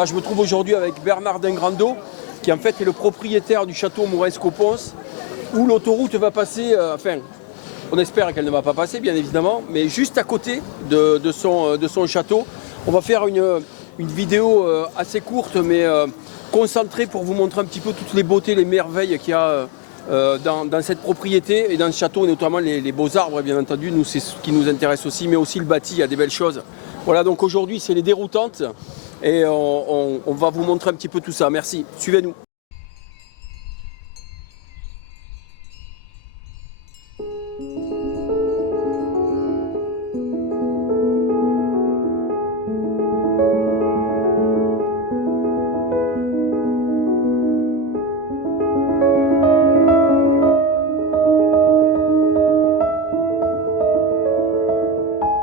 Voilà, je me trouve aujourd'hui avec Bernard Dingrando, qui en fait est le propriétaire du château Mauresco-Pons, où l'autoroute va passer, enfin, on espère qu'elle ne va pas passer bien évidemment, mais juste à côté de son château. On va faire une vidéo assez courte mais concentrée pour vous montrer un petit peu toutes les beautés, les merveilles qu'il y a dans cette propriété et dans ce château, et notamment les beaux arbres bien entendu, nous c'est ce qui nous intéresse aussi, mais aussi le bâti, il y a des belles choses. Voilà, donc aujourd'hui c'est les déroutantes et on va vous montrer un petit peu tout ça. Merci, suivez-nous.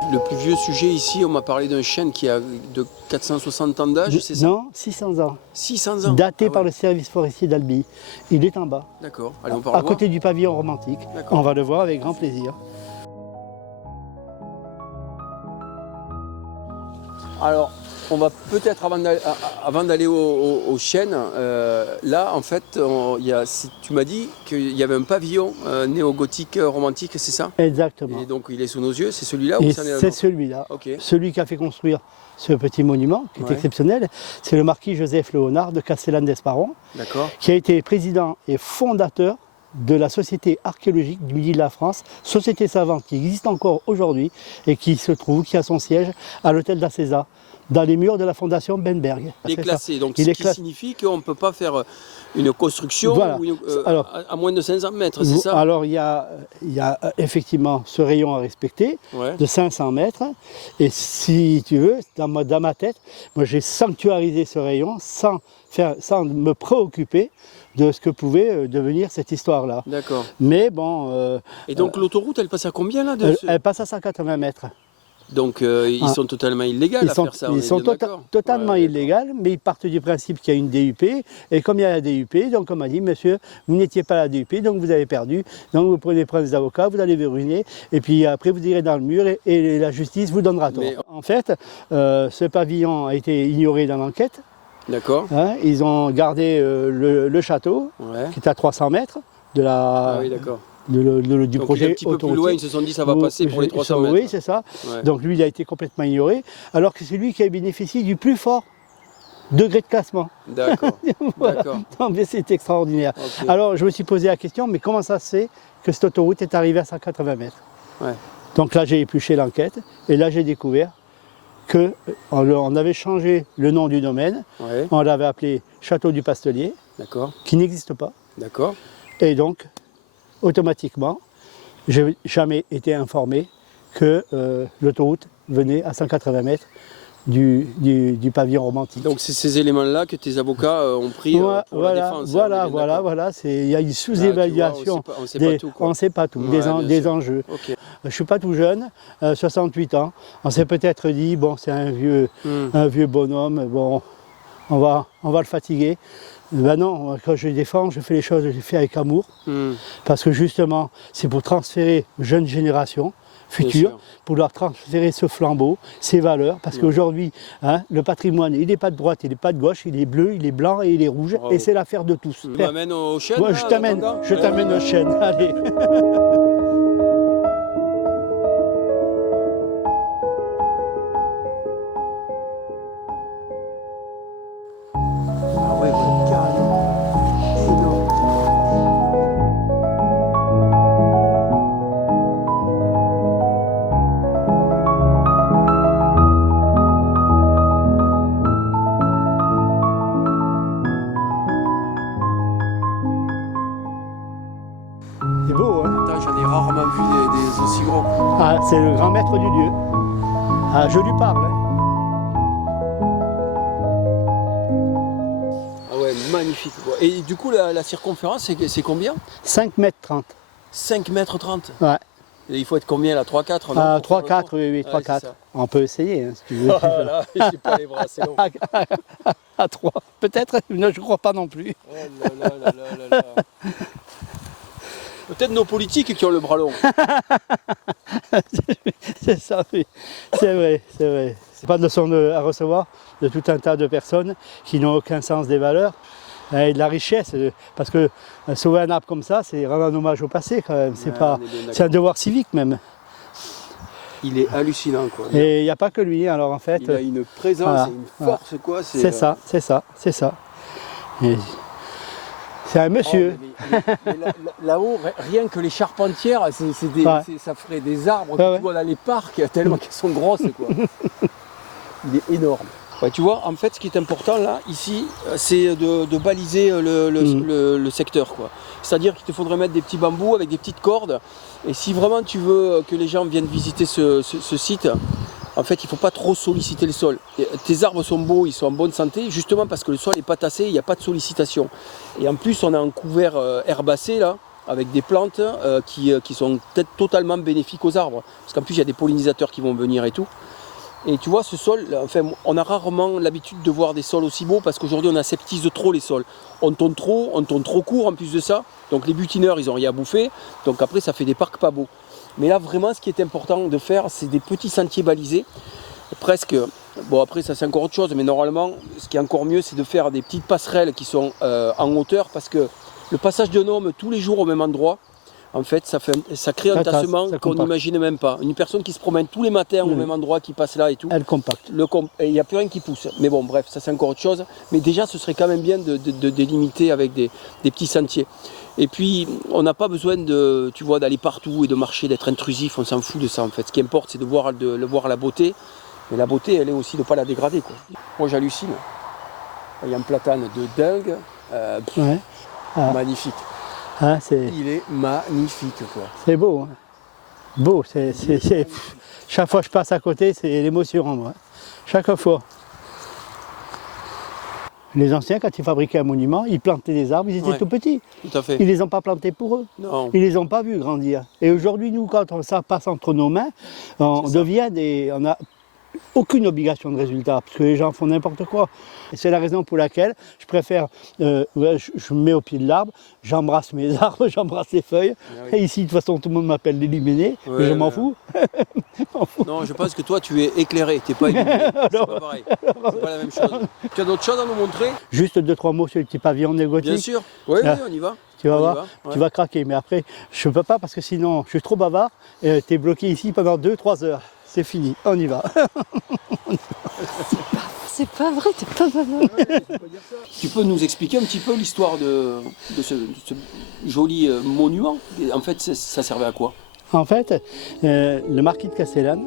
Le plus vieux sujet ici, on m'a parlé d'un chêne qui a de 460 ans d'âge, c'est ça? Non, 600 ans. 600 ans. Daté par le service forestier d'Albi. Il est en bas. D'accord, allez on part À le voir. côté du pavillon romantique. On va le voir avec grand plaisir. Alors, on va peut-être, avant d'aller au chêne, là, en fait, tu m'as dit qu'il y avait un pavillon néo-gothique romantique, c'est ça? Exactement. Et donc, il est sous nos yeux, c'est celui-là ou Et c'en est un c'est autre? celui-là. Ok. Celui qui a fait construire ce petit monument, qui est exceptionnel, c'est le marquis Joseph Léonard de Castellane-d'Esparon, D'accord. qui a été président et fondateur de la Société archéologique du Midi de la France, société savante qui existe encore aujourd'hui et qui a son siège à l'hôtel d'Acésa, dans les murs de la fondation Benberg. Il est classé, donc Il ce est qui classé. signifie qu'on ne peut pas faire une construction Voilà. Alors, à moins de 500 mètres, c'est ça? Alors il y a effectivement ce rayon à respecter de 500 mètres et si tu veux, dans ma tête, moi j'ai sanctuarisé ce rayon sans me préoccuper de ce que pouvait devenir cette histoire-là. D'accord. Mais bon... Et donc l'autoroute, elle passe à combien là elle passe à 180 mètres. Donc ils sont totalement illégaux à faire ça. Ils sont totalement illégaux, mais ils partent du principe qu'il y a une DUP. Et comme il y a la DUP, donc on m'a dit, monsieur, vous n'étiez pas à la DUP, donc vous avez perdu. Donc vous prenez des avocats, vous allez verrouiller, et puis après vous irez dans le mur et la justice vous donnera tort. En fait, ce pavillon a été ignoré dans l'enquête. D'accord. Hein, ils ont gardé le château, qui est à 300 mètres de la... Ah oui, d'accord. Du donc projet un petit peu plus loin, ils se sont dit ça va passer pour les 300 mètres. Oui, c'est ça. Ouais. Donc lui, il a été complètement ignoré, alors que c'est lui qui a bénéficié du plus fort degré de classement. D'accord. Voilà. C'est extraordinaire. Okay. Alors je me suis posé la question, mais comment ça se fait que cette autoroute est arrivée à 180 mètres? Donc là, j'ai épluché l'enquête, et là, j'ai découvert qu'on avait changé le nom du domaine, on l'avait appelé Château du Pastelier, qui n'existe pas. Et donc, automatiquement, je n'ai jamais été informé que l'autoroute venait à 180 mètres du pavillon romantique. Donc c'est ces éléments-là que tes avocats ont pris pour la défense. Voilà, il y a une sous-évaluation. On ne sait pas tout, des enjeux. Okay. Je ne suis pas tout jeune, 68 ans. On s'est peut-être dit, bon, c'est un vieux bonhomme, bon, on va le fatiguer. Ben non, quand je défends, je fais les choses, je les fais avec amour. Parce que justement, c'est pour transférer aux jeunes générations futures, pour leur transférer ce flambeau, ces valeurs. Parce qu'aujourd'hui, hein, le patrimoine, il n'est pas de droite, il n'est pas de gauche, il est bleu, il est blanc et il est rouge. Et c'est l'affaire de tous. Tu m'amènes au chêne? Ouais, je t'amène au chêne, allez. C'est beau, hein? J'en ai rarement vu des aussi gros. Ah, c'est le grand maître du lieu. Ah, je lui parle. Hein. Ah ouais, magnifique. Et du coup, la circonférence, c'est combien? 5 mètres 30. 5 mètres 30? Ouais. Et il faut être combien là? 3-4? 3-4, oui, 3-4. On peut essayer, hein, si tu veux. Oh là, j'ai pas les bras, c'est long. À 3, peut-être, non, je ne crois pas non plus. Oh là là là là là. Peut-être nos politiques qui ont le bras long. C'est ça, oui. C'est vrai, c'est vrai. C'est pas de leçon à recevoir de tout un tas de personnes qui n'ont aucun sens des valeurs et de la richesse. Parce que sauver un arbre comme ça, c'est rendre un hommage au passé quand même. C'est un devoir civique même. Il est hallucinant, quoi. Et il n'y a pas que lui, alors en fait. Il a une présence, voilà, et une force, quoi. C'est ça, c'est ça, c'est ça. C'est un monsieur. Oh, mais là-haut, rien que les charpentières, ça ferait des arbres que tu vois dans les parcs, tellement qu'elles sont grosses, quoi. Il est énorme. Ouais, tu vois, en fait, ce qui est important là, ici, c'est de baliser le secteur, quoi. C'est-à-dire qu'il te faudrait mettre des petits bambous avec des petites cordes. Et si vraiment tu veux que les gens viennent visiter ce site, en fait, il ne faut pas trop solliciter le sol. Tes arbres sont beaux, ils sont en bonne santé, justement parce que le sol n'est pas tassé, il n'y a pas de sollicitation. Et en plus, on a un couvert herbacé là, avec des plantes qui sont peut-être totalement bénéfiques aux arbres. Parce qu'en plus, il y a des pollinisateurs qui vont venir et tout. Et tu vois, ce sol, enfin, on a rarement l'habitude de voir des sols aussi beaux parce qu'aujourd'hui, on aseptise trop les sols. On tourne trop court en plus de ça. Donc les butineurs, ils n'ont rien à bouffer. Donc après, ça fait des parcs pas beaux. Mais là, vraiment, ce qui est important de faire, c'est des petits sentiers balisés. Presque, bon après, ça c'est encore autre chose, mais normalement, ce qui est encore mieux, c'est de faire des petites passerelles qui sont en hauteur parce que le passage d'un homme tous les jours au même endroit, en fait, ça crée un tassement qu'on n'imagine même pas. Une personne qui se promène tous les matins au même endroit, qui passe là et tout. Elle compacte. Il n'y a plus rien qui pousse. Mais bon, bref, ça c'est encore autre chose. Mais déjà, ce serait quand même bien de délimiter avec des petits sentiers. Et puis, on n'a pas besoin d'aller partout et de marcher, d'être intrusif. On s'en fout de ça en fait. Ce qui importe, c'est de voir la beauté. Mais la beauté, elle est aussi de ne pas la dégrader, quoi. Moi, j'hallucine. Il y a un platane de dingue. Magnifique. Hein, il est magnifique, quoi. C'est beau, hein. Beau, chaque fois que je passe à côté, c'est l'émotion en moi. Chaque fois. Les anciens, quand ils fabriquaient un monument, ils plantaient des arbres, ils étaient tout petits. Tout à fait. Ils ne les ont pas plantés pour eux. Non. Ils ne les ont pas vus grandir. Et aujourd'hui, nous, quand ça passe entre nos mains, on n'a aucune obligation de résultat, parce que les gens font n'importe quoi. Et c'est la raison pour laquelle je préfère, je me mets au pied de l'arbre, j'embrasse mes arbres, j'embrasse les feuilles. Et ici, de toute façon, tout le monde m'appelle l'illuminé, mais je m'en fous. Non, je pense que toi, tu es éclairé, tu n'es pas illuminé. C'est pas pareil, c'est pas la même chose. Tu as d'autres choses à nous montrer? Juste 2-3 mots sur le petit pavillon négotique. Bien sûr, oui, on y va. Tu vas voir, tu vas craquer, mais après, je ne peux pas parce que sinon, je suis trop bavard, et tu es bloqué ici pendant 2-3 heures. C'est fini, on y va. C'est pas vrai, t'es pas bavard. Tu peux nous expliquer un petit peu l'histoire de ce joli monument? En fait, ça servait à quoi? En fait, le marquis de Castellane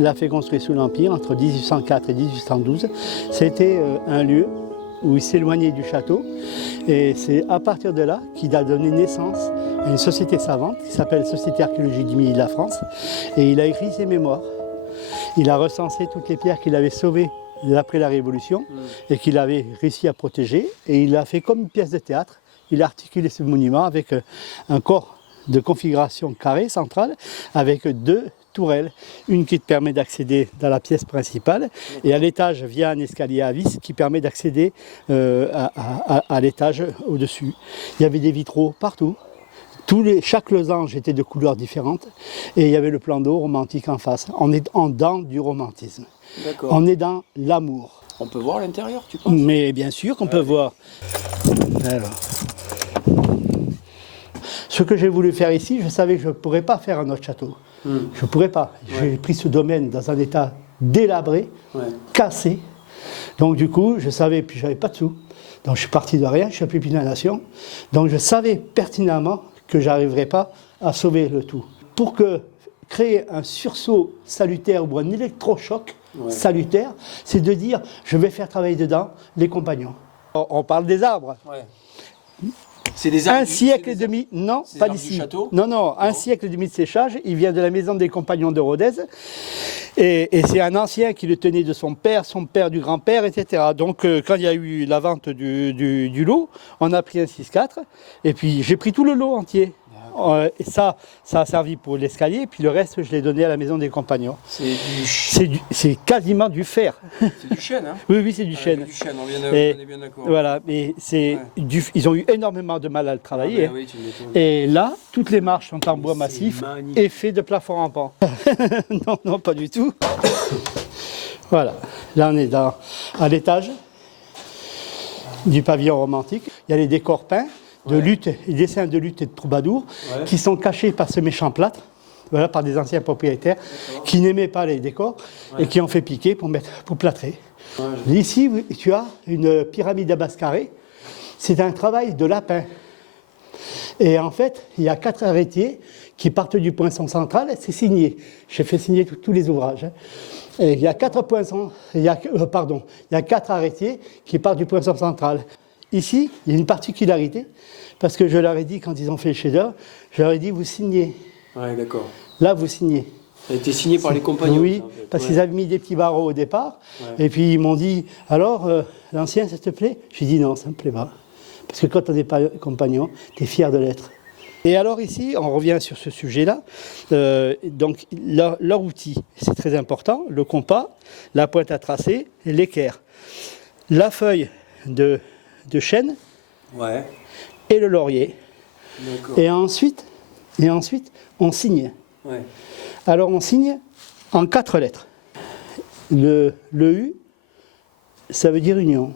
l'a fait construire sous l'Empire entre 1804 et 1812. C'était un lieu où il s'éloignait du château. Et c'est à partir de là qu'il a donné naissance à une société savante qui s'appelle Société archéologique du Midi de la France. Et il a écrit ses mémoires. Il a recensé toutes les pierres qu'il avait sauvées après la Révolution et qu'il avait réussi à protéger. Et il a fait comme une pièce de théâtre. Il a articulé ce monument avec un corps de configuration carrée centrale avec 2 tourelles, une qui te permet d'accéder dans la pièce principale et à l'étage via un escalier à vis qui permet d'accéder à l'étage au-dessus. Il y avait des vitraux partout. Chaque losange était de couleurs différentes et il y avait le plan d'eau romantique en face. On est en dedans du romantisme. On est dans l'amour. On peut voir l'intérieur, tu penses? Mais bien sûr qu'on peut voir. Alors. Ce que j'ai voulu faire ici, je savais que je ne pourrais pas faire un autre château. Je ne pourrais pas. J'ai pris ce domaine dans un état délabré, cassé. Donc du coup, je savais, puis je n'avais pas de sous. Donc je suis parti de rien, je suis à Pépinière de la Nation. Donc je savais pertinemment que je n'arriverais pas à sauver le tout. Pour créer un sursaut salutaire ou un électrochoc salutaire, c'est de dire, je vais faire travailler dedans les compagnons. On parle des arbres. C'est des arbres, un siècle et demi, non, pas d'ici. Non, un siècle et demi de séchage. Il vient de la maison des compagnons de Rodez. Et c'est un ancien qui le tenait de son père du grand-père, etc. Donc, quand il y a eu la vente du lot, on a pris un 6-4. Et puis, j'ai pris tout le lot entier. Et ça a servi pour l'escalier, puis le reste, je l'ai donné à la maison des compagnons. C'est quasiment du fer. C'est du chêne, hein? Oui, c'est du chêne. Du chêne, on est bien d'accord. Voilà, mais ils ont eu énormément de mal à le travailler. Oui, tu m'étonnes. Et là, toutes les marches sont en bois massif et fait de plafond rampant. Non, pas du tout. Voilà, là on est à l'étage du pavillon romantique. Il y a les décors peints de lutte, les dessins de lutte et de troubadour qui sont cachés par ce méchant plâtre, voilà, par des anciens propriétaires qui n'aimaient pas les décors et qui ont fait piquer pour plâtrer. Ici, tu as une pyramide à base carrée. C'est un travail de lapin. Et en fait, il y a 4 arrêtiers qui partent du poinçon central. C'est signé. J'ai fait signer tous les ouvrages. Et il y a 4 poinçons. Il y a 4 arrêtiers qui partent du poinçon central. Ici, il y a une particularité, parce que je leur ai dit, quand ils ont fait le chef-d'œuvre, je leur ai dit, vous signez. Ouais, d'accord. Là, vous signez. Ça a été signé par les compagnons. Oui, ça, en fait. parce qu'ils avaient mis des petits barreaux au départ. Et puis ils m'ont dit, alors, l'ancien, ça te plaît? J'ai dit, non, ça ne me plaît pas. Parce que quand on n'est pas compagnon, tu es fier de l'être. Et alors ici, on revient sur ce sujet-là. Donc leur outil, c'est très important, le compas, la pointe à tracer et l'équerre. La feuille de chêne et le laurier. Et ensuite, on signe. Ouais. Alors on signe en 4 lettres. Le U, ça veut dire union.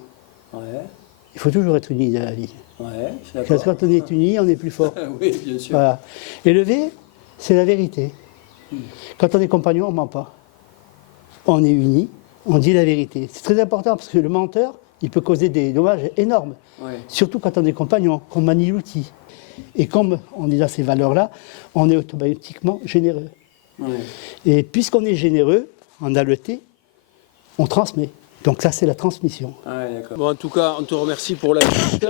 Ouais. Il faut toujours être uni dans la vie. Ouais, parce que quand on est uni, on est plus fort. Oui, bien sûr. Voilà. Et le V, c'est la vérité. Quand on est compagnon, on ne ment pas. On est unis, on dit la vérité. C'est très important parce que le menteur, il peut causer des dommages énormes. Ouais. Surtout quand on est compagnon, qu'on manie l'outil. Et comme on est dans ces valeurs-là, on est automatiquement généreux. Ouais. Et puisqu'on est généreux, on a le thé, on transmet. Donc ça, c'est la transmission. Ah, bon, en tout cas, on te remercie pour la visite.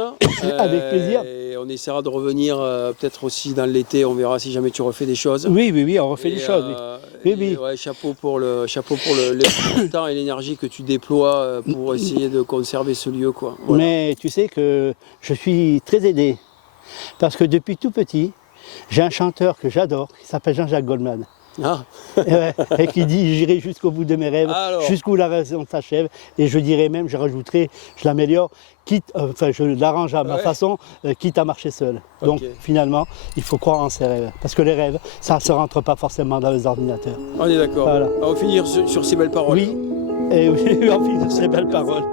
Avec plaisir. Et on essaiera de revenir peut-être aussi dans l'été. On verra si jamais tu refais des choses. Oui, on refait des choses. Oui. Ouais, chapeau pour le temps et l'énergie que tu déploies pour essayer de conserver ce lieu, quoi. Voilà. Mais tu sais que je suis très aidé. Parce que depuis tout petit, j'ai un chanteur que j'adore, qui s'appelle Jean-Jacques Goldman. Ah. Et qui dit j'irai jusqu'au bout de mes rêves, jusqu'où la raison s'achève, et je dirais même, je rajouterai, je l'améliore, je l'arrange à ma façon, quitte à marcher seul. Donc finalement, il faut croire en ses rêves, parce que les rêves, ça ne se rentre pas forcément dans les ordinateurs. On est d'accord. Voilà. On va finir sur ces belles paroles. Oui, et oui, on finit sur ces belles paroles.